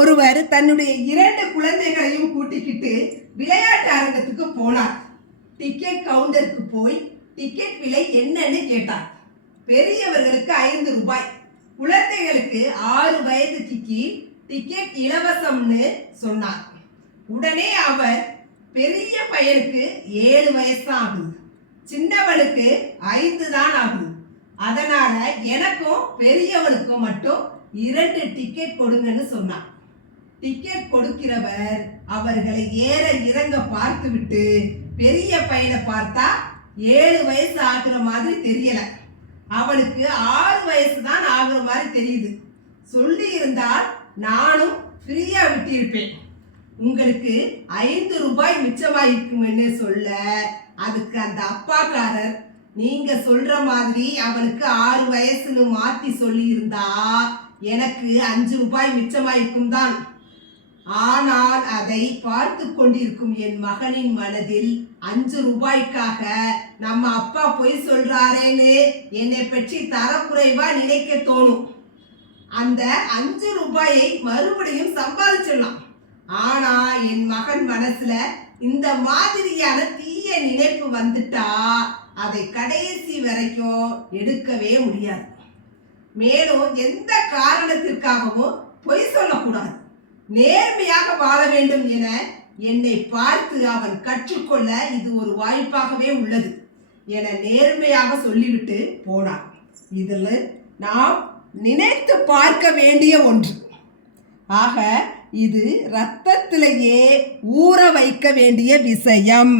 ஒருவர் தன்னுடைய 2 குழந்தைகளையும் கூட்டிக்கிட்டு விளையாட்டு அரங்கத்துக்கு போனார். டிக்கெட் கவுண்டருக்கு போய் டிக்கெட் விலை என்னன்னு கேட்டார். பெரியவர்களுக்கு 5 ரூபாய், குழந்தைகளுக்கு 6 வயதுக்கு டிக்கெட் இலவசம்னு சொன்னார். உடனே அவர், பெரிய பையனுக்கு 7 வயசு தான் ஆகுது, சின்னவனுக்கு 5 தான் ஆகுது, அதனால எனக்கும் பெரியவனுக்கும் மட்டும் 2 டிக்கெட் கொடுங்கன்னு சொன்னார். டிக்கெட் கொடுக்கிறவர் அவர்களை ஏற இறங்க பார்த்துவிட்டு பெரிய பையனை பார்த்தா 7 வயசு ஆகுற மாதிரி தெரியல, அவனுக்கு 6 வயசு தான் ஆகுற மாதிரி தெரியுது. சொல்லி இருந்தால் நானும் ஃப்ரீயா விட்டிருப்பேன். உங்களுக்கு 5 ரூபாய் மிச்சமாயிருக்கும்னு சொல்ல, அதுக்கு அந்த அப்பாக்காரர், நீங்க சொல்ற மாதிரி அவனுக்கு 6 வயசுன்னு மாத்தி சொல்லி இருந்தா எனக்கு 5 ரூபாய் மிச்சமாயிருக்கும் தான். ஆனால் அதை பார்த்து கொண்டிருக்கும் என் மகனின் மனதில் 5 ரூபாய்க்காக நம்ம அப்பா பொய் சொல்றாரேன்னு என்னை பற்றி தரக்குறைவா நினைக்க தோணும். அந்த 5 ரூபாயை மறுபடியும் சம்பாதிச்சிடலாம். ஆனா என் மகன் மனசுல இந்த மாதிரியான தீய நினைப்பு வந்துட்டா அதை கடைசி வரைக்கும் எடுக்கவே முடியாது. மேலும் எந்த காரணத்திற்காகவும் பொய் சொல்லக்கூடாது, நேர்மையாக வாழ வேண்டும் என என்னை பார்த்து அவன் கற்றுக்கொள்ள இது ஒரு வாய்ப்பாகவே உள்ளது என நேர்மையாக சொல்லிவிட்டு போனான். இதில் நாம் நினைத்து பார்க்க வேண்டிய ஒன்று. ஆக இது இரத்தத்திலேயே ஊற வைக்க வேண்டிய விஷயம்.